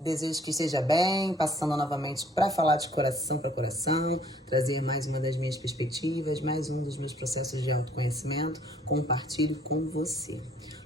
Desejo que esteja bem, passando novamente para falar de coração para coração, trazer mais uma das minhas perspectivas, mais um dos meus processos de autoconhecimento, compartilho com você.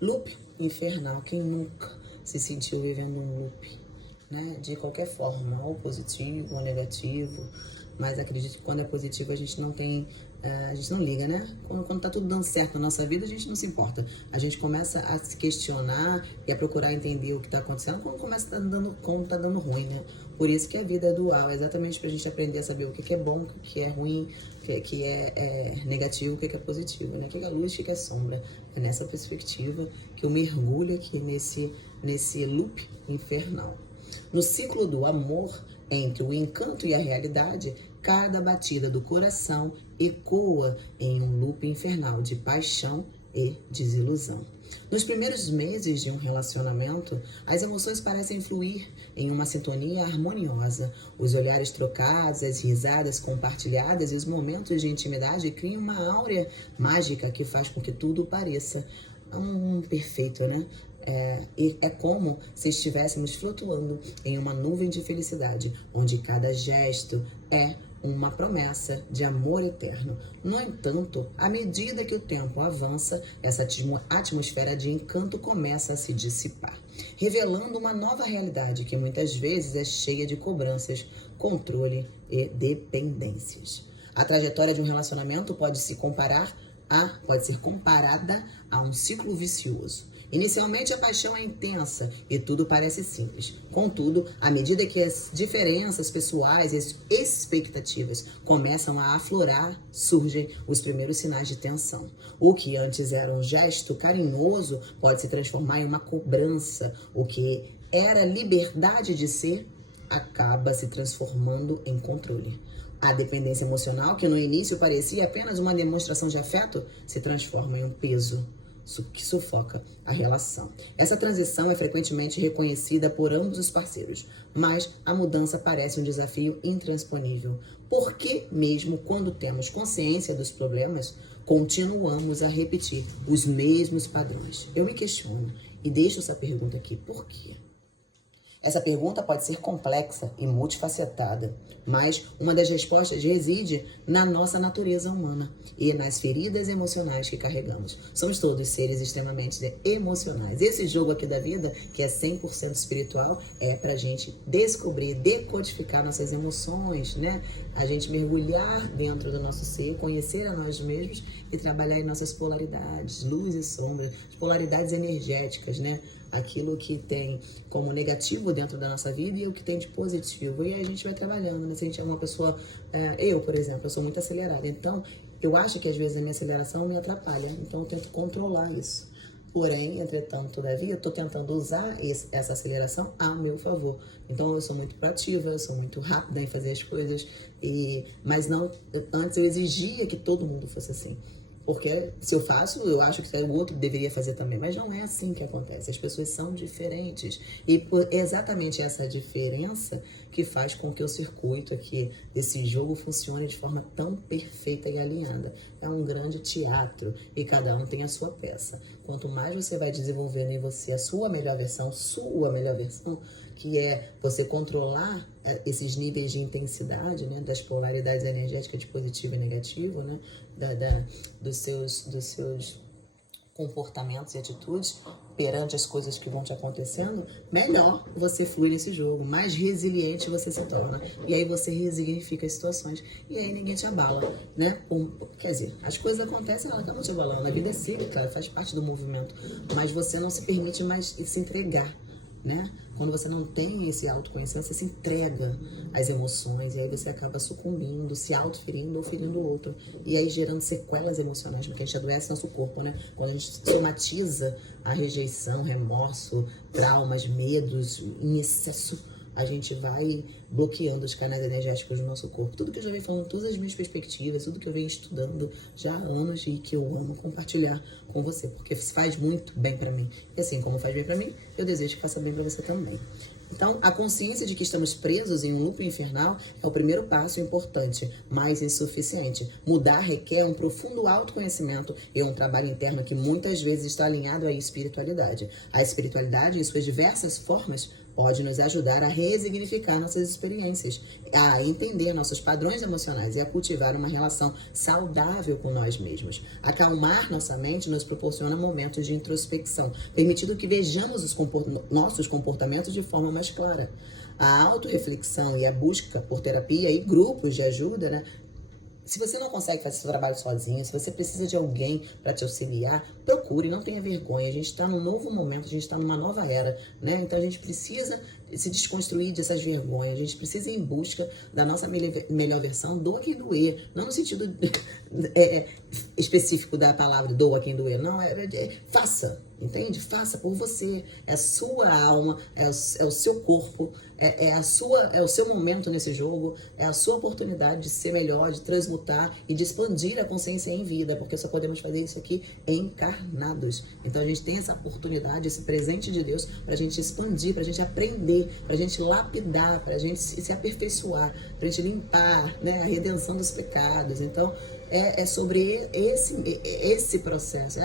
Loop infernal, quem nunca se sentiu vivendo um loop, né? De qualquer forma, ou positivo ou negativo, mas acredito que quando é positivo a gente não tem, a gente não liga, né? Quando tá tudo dando certo na nossa vida, a gente não se importa. A gente começa a se questionar e a procurar entender o que tá acontecendo quando quando tá dando ruim, né? Por isso que a vida é dual, é exatamente pra gente aprender a saber o que é bom, o que é ruim, o que é negativo, o que é positivo, né? O que é luz, o que é sombra. É nessa perspectiva que eu mergulho aqui nesse loop infernal. No ciclo do amor, entre o encanto e a realidade, cada batida do coração ecoa em um loop infernal de paixão e desilusão. Nos primeiros meses de um relacionamento, as emoções parecem fluir em uma sintonia harmoniosa. Os olhares trocados, as risadas compartilhadas e os momentos de intimidade criam uma áurea mágica que faz com que tudo pareça perfeito, né? É como se estivéssemos flutuando em uma nuvem de felicidade, onde cada gesto é uma promessa de amor eterno. No entanto, à medida que o tempo avança, essa atmosfera de encanto começa a se dissipar, revelando uma nova realidade que muitas vezes é cheia de cobranças, controle e dependências. A trajetória de um relacionamento pode ser comparada a um ciclo vicioso. Inicialmente a paixão é intensa e tudo parece simples. Contudo, à medida que as diferenças pessoais e as expectativas começam a aflorar, surgem os primeiros sinais de tensão. O que antes era um gesto carinhoso pode se transformar em uma cobrança. O que era liberdade de ser acaba se transformando em controle. A dependência emocional, que no início parecia apenas uma demonstração de afeto, se transforma em um peso que sufoca a relação. Essa transição é frequentemente reconhecida por ambos os parceiros, mas a mudança parece um desafio intransponível. Por que, mesmo quando temos consciência dos problemas, continuamos a repetir os mesmos padrões? Eu me questiono e deixo essa pergunta aqui. Por quê? Essa pergunta pode ser complexa e multifacetada, mas uma das respostas reside na nossa natureza humana e nas feridas emocionais que carregamos. Somos todos seres extremamente emocionais. Esse jogo aqui da vida, que é 100% espiritual, é pra gente descobrir, decodificar nossas emoções, né? A gente mergulhar dentro do nosso ser, conhecer a nós mesmos e trabalhar em nossas polaridades, luz e sombra, polaridades energéticas, né? Aquilo que tem como negativo dentro da nossa vida e o que tem de positivo. E aí a gente vai trabalhando, né? Se a gente é uma pessoa... eu, por exemplo, eu sou muito acelerada. Então, eu acho que às vezes a minha aceleração me atrapalha. Então, eu tento controlar isso. Porém, entretanto, todavia, eu estou tentando usar essa aceleração a meu favor. Então, eu sou muito proativa, eu sou muito rápida em fazer as coisas. Mas não, antes eu exigia que todo mundo fosse assim. Porque se eu faço, eu acho que o outro deveria fazer também. Mas não é assim que acontece. As pessoas são diferentes. E por exatamente essa diferença que faz com que o circuito aqui desse jogo funcione de forma tão perfeita e alinhada. É um grande teatro e cada um tem a sua peça. Quanto mais você vai desenvolvendo em você a sua melhor versão, que é você controlar esses níveis de intensidade, né, das polaridades energéticas de positivo e negativo, né, dos seus comportamentos e atitudes perante as coisas que vão te acontecendo, melhor você flui nesse jogo, mais resiliente você se torna. E aí você resignifica as situações. E aí ninguém te abala, né? Quer dizer, as coisas acontecem, elas acabam te abalando. A vida é cíclica, faz parte do movimento. Mas você não se permite mais se entregar, né? Quando você não tem esse autoconhecimento, você se entrega às emoções e aí você acaba sucumbindo, se autoferindo ou ferindo o outro. E aí gerando sequelas emocionais, porque a gente adoece nosso corpo, né? Quando a gente somatiza a rejeição, remorso, traumas, medos em excesso, a gente vai bloqueando os canais energéticos do nosso corpo. Tudo que eu já venho falando, todas as minhas perspectivas, tudo que eu venho estudando já há anos e que eu amo compartilhar com você, porque faz muito bem pra mim. E assim como faz bem pra mim, eu desejo que faça bem pra você também. Então, a consciência de que estamos presos em um loop infernal é o primeiro passo importante, mas insuficiente. Mudar requer um profundo autoconhecimento e um trabalho interno que muitas vezes está alinhado à espiritualidade. A espiritualidade, em suas diversas formas, Pode nos ajudar a resignificar nossas experiências, a entender nossos padrões emocionais e a cultivar uma relação saudável com nós mesmos. Acalmar nossa mente nos proporciona momentos de introspecção, permitindo que vejamos os nossos comportamentos de forma mais clara. A autorreflexão e a busca por terapia e grupos de ajuda, né? Se você não consegue fazer seu trabalho sozinho, se você precisa de alguém para te auxiliar, procure, não tenha vergonha. A gente está num novo momento, a gente está numa nova era, né? Então a gente precisa se desconstruir dessas vergonhas, a gente precisa ir em busca da nossa melhor versão, doa quem doer. Não no sentido específico da palavra doa quem doer, não, faça. Entende? Faça por você. É a sua alma, é o seu corpo, é o seu momento nesse jogo, é a sua oportunidade de ser melhor, de transmutar e de expandir a consciência em vida, porque só podemos fazer isso aqui encarnados. Então a gente tem essa oportunidade, esse presente de Deus pra gente expandir, pra gente aprender, pra gente lapidar, pra gente se aperfeiçoar, pra gente limpar, né, a redenção dos pecados. Então é sobre esse processo,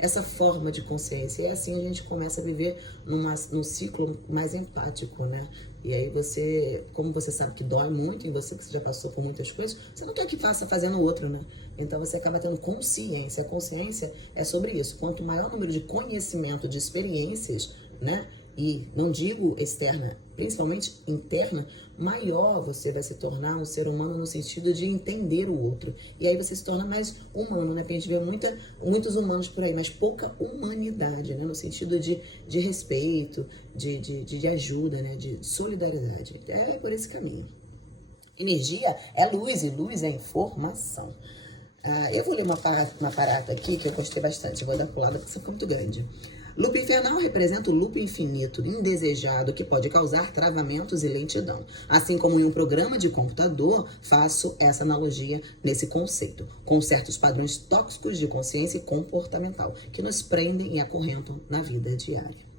essa forma de consciência. E assim a gente começa a viver num ciclo mais empático, né? E aí você, como você sabe que dói muito em você, que você já passou por muitas coisas, você não quer que faça fazendo o outro, né? Então você acaba tendo consciência. A consciência é sobre isso. Quanto maior o número de conhecimento, de experiências, né? E não digo externa, principalmente interna, maior você vai se tornar um ser humano no sentido de entender o outro. E aí você se torna mais humano, né? Porque a gente vê muitos humanos por aí, mas pouca humanidade, né? No sentido de respeito, de ajuda, né? De solidariedade. É por esse caminho. Energia é luz e luz é informação. Eu vou ler uma parada aqui que eu gostei bastante. Eu vou dar pulada porque isso ficou muito grande. Loop infernal representa o loop infinito, indesejado, que pode causar travamentos e lentidão. Assim como em um programa de computador, faço essa analogia nesse conceito, com certos padrões tóxicos de consciência e comportamental, que nos prendem e acorrentam na vida diária.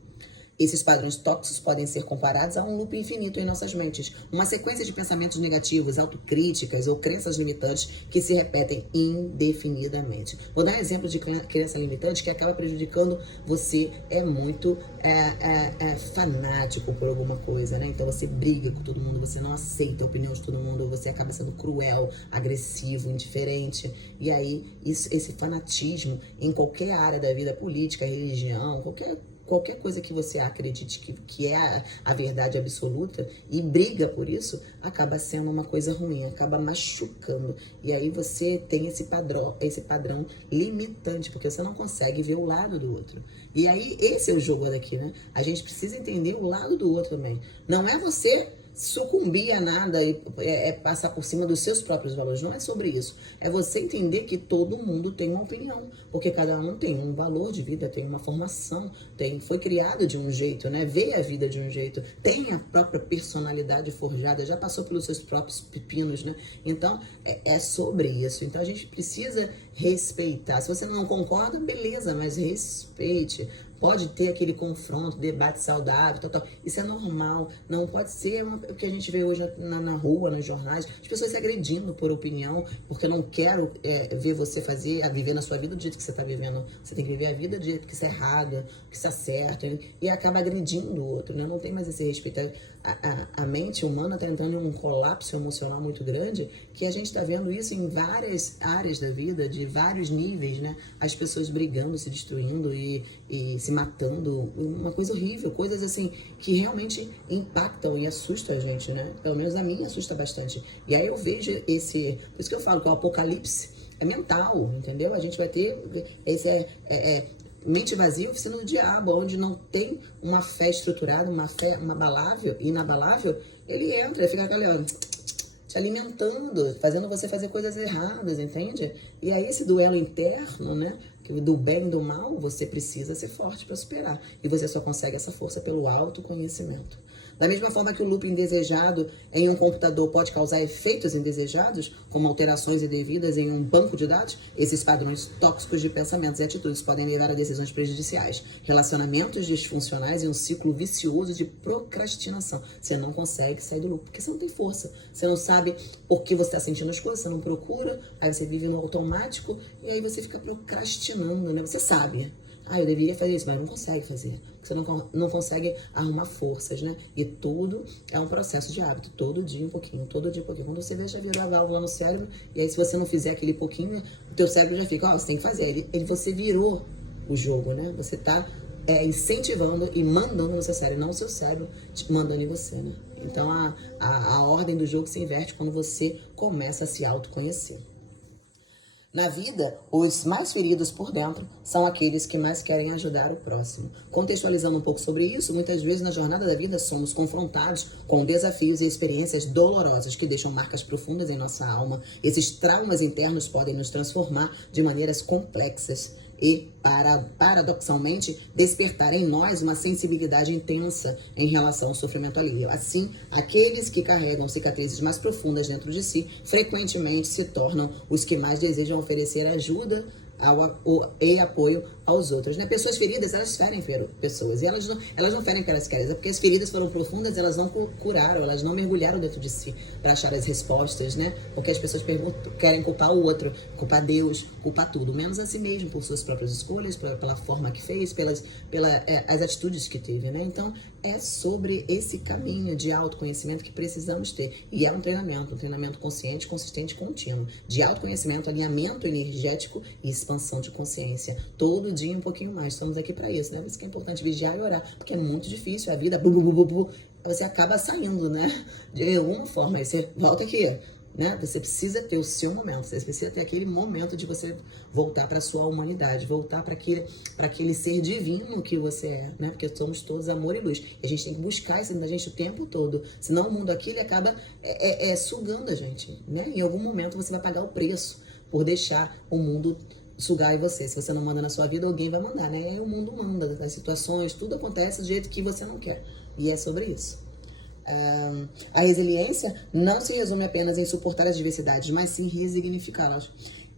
Esses padrões tóxicos podem ser comparados a um loop infinito em nossas mentes, uma sequência de pensamentos negativos, autocríticas ou crenças limitantes que se repetem indefinidamente. Vou dar um exemplo de crença limitante que acaba prejudicando você. É muito fanático por alguma coisa, né? Então você briga com todo mundo, você não aceita a opinião de todo mundo, você acaba sendo cruel, agressivo, indiferente. E aí esse fanatismo em qualquer área da vida, política, religião, qualquer coisa que você acredite que é a verdade absoluta e briga por isso, acaba sendo uma coisa ruim, acaba machucando. E aí você tem esse padrão limitante, porque você não consegue ver o lado do outro. E aí esse é o jogo daqui, né? A gente precisa entender o lado do outro também. Não é você sucumbir a nada e passar por cima dos seus próprios valores. Não é sobre isso. É você entender que todo mundo tem uma opinião, porque cada um tem um valor de vida, tem uma formação, foi criado de um jeito, né? Vê a vida de um jeito, tem a própria personalidade forjada, já passou pelos seus próprios pepinos, né? Então, é sobre isso. Então, a gente precisa respeitar. Se você não concorda, beleza, mas respeite. Pode ter aquele confronto, debate saudável, tal. Isso é normal. Não pode ser o que a gente vê hoje na rua, nos jornais, as pessoas se agredindo por opinião, porque eu não quero ver você viver na sua vida do jeito que você está vivendo. Você tem que viver a vida do jeito que isso é errado, que isso é certo, e acaba agredindo o outro, né? Não tem mais esse respeito. A mente humana está entrando em um colapso emocional muito grande, que a gente está vendo isso em várias áreas da vida, de vários níveis, né? As pessoas brigando, se destruindo e se matando, uma coisa horrível, coisas assim que realmente impactam e assustam a gente, né? Pelo menos a mim assusta bastante. E aí eu vejo por isso que eu falo que o apocalipse é mental, entendeu? A gente vai ter mente vazia, oficina do diabo, onde não tem uma fé estruturada, uma fé inabalável, ele entra e fica aquela te alimentando, fazendo você fazer coisas erradas, entende? E aí esse duelo interno, né, do bem e do mal, você precisa ser forte para superar. E você só consegue essa força pelo autoconhecimento. Da mesma forma que o loop indesejado em um computador pode causar efeitos indesejados, como alterações indevidas em um banco de dados, esses padrões tóxicos de pensamentos e atitudes podem levar a decisões prejudiciais, relacionamentos disfuncionais e um ciclo vicioso de procrastinação. Você não consegue sair do loop, porque você não tem força. Você não sabe por que você está sentindo as coisas, você não procura, aí você vive no automático e aí você fica procrastinando, né? Você sabe. Eu deveria fazer isso, mas não consegue fazer. que você não consegue arrumar forças, né? E tudo é um processo de hábito, todo dia um pouquinho, todo dia um pouquinho. Quando você deixa virar a válvula no cérebro, e aí se você não fizer aquele pouquinho, o teu cérebro já fica, você tem que fazer. Você virou o jogo, né? Você tá incentivando e mandando no seu cérebro, não o seu cérebro mandando em você, né? Então a ordem do jogo se inverte quando você começa a se autoconhecer. Na vida, os mais feridos por dentro são aqueles que mais querem ajudar o próximo. Contextualizando um pouco sobre isso, muitas vezes na jornada da vida somos confrontados com desafios e experiências dolorosas que deixam marcas profundas em nossa alma. Esses traumas internos podem nos transformar de maneiras complexas e, paradoxalmente, despertar em nós uma sensibilidade intensa em relação ao sofrimento alheio. Assim, aqueles que carregam cicatrizes mais profundas dentro de si, frequentemente se tornam os que mais desejam oferecer ajuda e apoio aos outros, né? Pessoas feridas, elas ferem pessoas, e elas não ferem porque elas querem, é porque as feridas foram profundas, elas não curaram, elas não mergulharam dentro de si para achar as respostas, né? Porque as pessoas querem culpar o outro, culpar Deus, culpar tudo, menos a si mesmo, por suas próprias escolhas, pela forma que fez, pelas as atitudes que teve, né? Então, é sobre esse caminho de autoconhecimento que precisamos ter, e é um treinamento consciente, consistente e contínuo, de autoconhecimento, alinhamento energético e expansão de consciência, todo dia um pouquinho mais. Estamos aqui para isso, né? Por isso que é importante vigiar e orar, porque é muito difícil a vida, você acaba saindo, né? De alguma forma, aí você volta aqui, né? Você precisa ter o seu momento, você precisa ter aquele momento de você voltar para sua humanidade, voltar para aquele ser divino que você é, né? Porque somos todos amor e luz. E a gente tem que buscar isso da gente o tempo todo, senão o mundo aqui ele acaba sugando a gente, né? Em algum momento você vai pagar o preço por deixar o mundo sugar em você. Se você não manda na sua vida, alguém vai mandar, né? E aí o mundo manda, as situações, tudo acontece do jeito que você não quer. E é sobre isso. A resiliência não se resume apenas em suportar as diversidades, mas sim resignificá-las.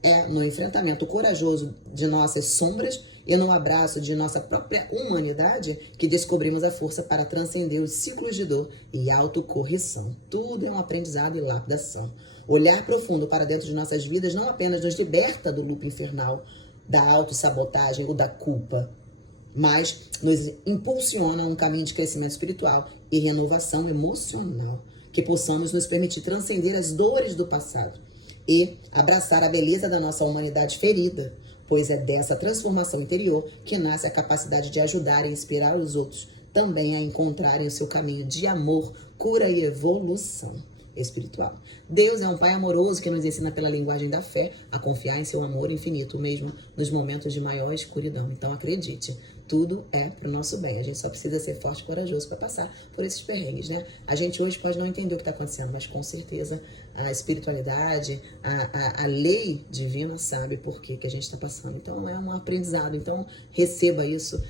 É no enfrentamento corajoso de nossas sombras e no abraço de nossa própria humanidade que descobrimos a força para transcender os ciclos de dor e autocorreção. Tudo é um aprendizado e lapidação. Olhar profundo para dentro de nossas vidas não apenas nos liberta do loop infernal, da autossabotagem ou da culpa, mas nos impulsiona a um caminho de crescimento espiritual e renovação emocional, que possamos nos permitir transcender as dores do passado e abraçar a beleza da nossa humanidade ferida, pois é dessa transformação interior que nasce a capacidade de ajudar e inspirar os outros também a encontrarem o seu caminho de amor, cura e evolução espiritual. Deus é um Pai amoroso que nos ensina pela linguagem da fé a confiar em seu amor infinito, mesmo nos momentos de maior escuridão. Então acredite, tudo é pro nosso bem. A gente só precisa ser forte e corajoso para passar por esses perrengues, né? A gente hoje pode não entender o que está acontecendo, mas com certeza a espiritualidade, a lei divina sabe por que a gente está passando. Então é um aprendizado. Então receba isso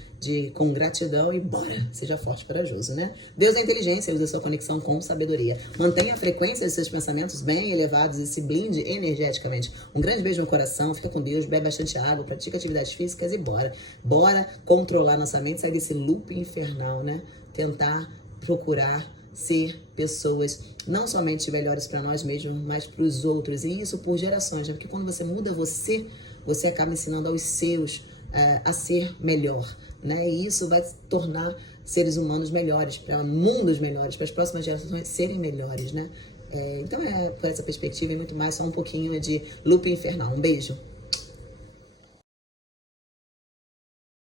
com gratidão e bora, seja forte e corajoso, né? Deus é inteligência, usa sua conexão com sabedoria. Mantenha a frequência de seus pensamentos bem elevados e se blinde energeticamente. Um grande beijo no coração, fica com Deus, bebe bastante água, pratica atividades físicas e bora. Bora controlar nossa mente, sair desse loop infernal, né? Tentar procurar ser pessoas não somente melhores para nós mesmos, mas para os outros. E isso por gerações, né? Porque quando você muda você acaba ensinando aos seus a ser melhor, né? E isso vai tornar seres humanos melhores, para mundos melhores, para as próximas gerações serem melhores, né? Então por essa perspectiva e muito mais, só um pouquinho de loop infernal. Um beijo.